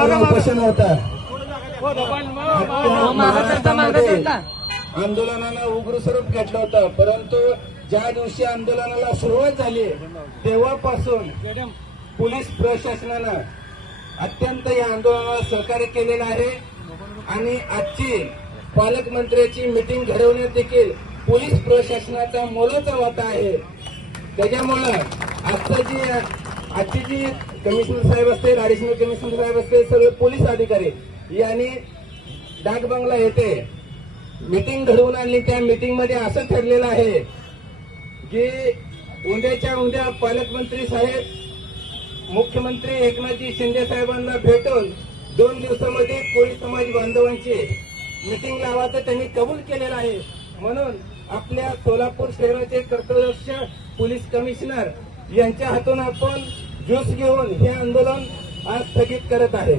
उपोषण होतं. आंदोलनानं उग्र स्वरूप घेतलं होतं, परंतु ज्या दिवशी आंदोलनाला सुरुवात झाली तेव्हापासून पोलीस प्रशासनानं अत्यंत या आंदोलनाला सहकार्य केलेलं आहे आणि आजची पालकमंत्र्याची मिटिंग घडवण्यात देखील पोलीस प्रशासनाचा मोलाचा वाटा आहे. त्याच्यामुळं आजची जी कमिशनर साहेब असतील, ऍडिशनल कमिशनर साहेब असतील, सगळे पोलीस अधिकारी यांनी डाकबंगला येथे मीटिंग घडवून आणली. त्या मीटिंग मध्ये असं ठरलेलं आहे की उद्याच्या उद्या पालकमंत्री साहेब मुख्यमंत्री एकनाथजी शिंदे साहेबांना भेटून 2 दिवसामध्ये कोळी समाज बांधवांची मीटिंग लावायचं त्यांनी कबूल केलेलं आहे. म्हणून आपल्या सोलापूर शहराचे कर्तव्यदक्ष पोलीस कमिशनर यांच्या हातून आपण ज्यूस घेऊन हे आंदोलन आज स्थगित करत आहे.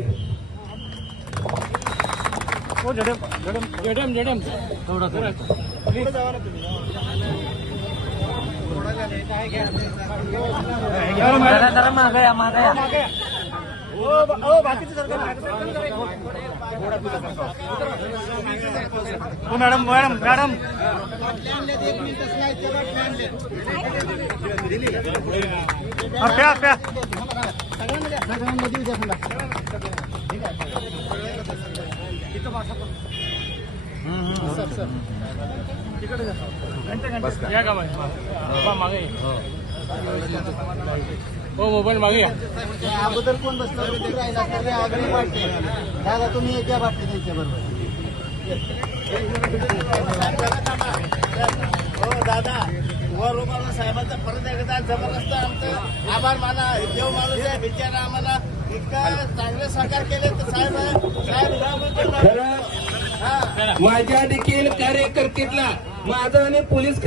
मॅडम मॅडम मॅडम प्या मागे हो मोबाईल मागे अगोदर कोण बसलं राहिला आग्रही वाटते दादा तुम्ही एका वाटते त्यांच्या बरोबर. हो दादा वर उभारला साहेबांचा परत एकदा जबरदस्त आमचं आभार माना. देव माणूस आहे बिचारा आम्हाला इतकं चांगलं सहकार केले तर साहेब माझ्या देखील कार्यकर्त्याला माझा आणि पोलीस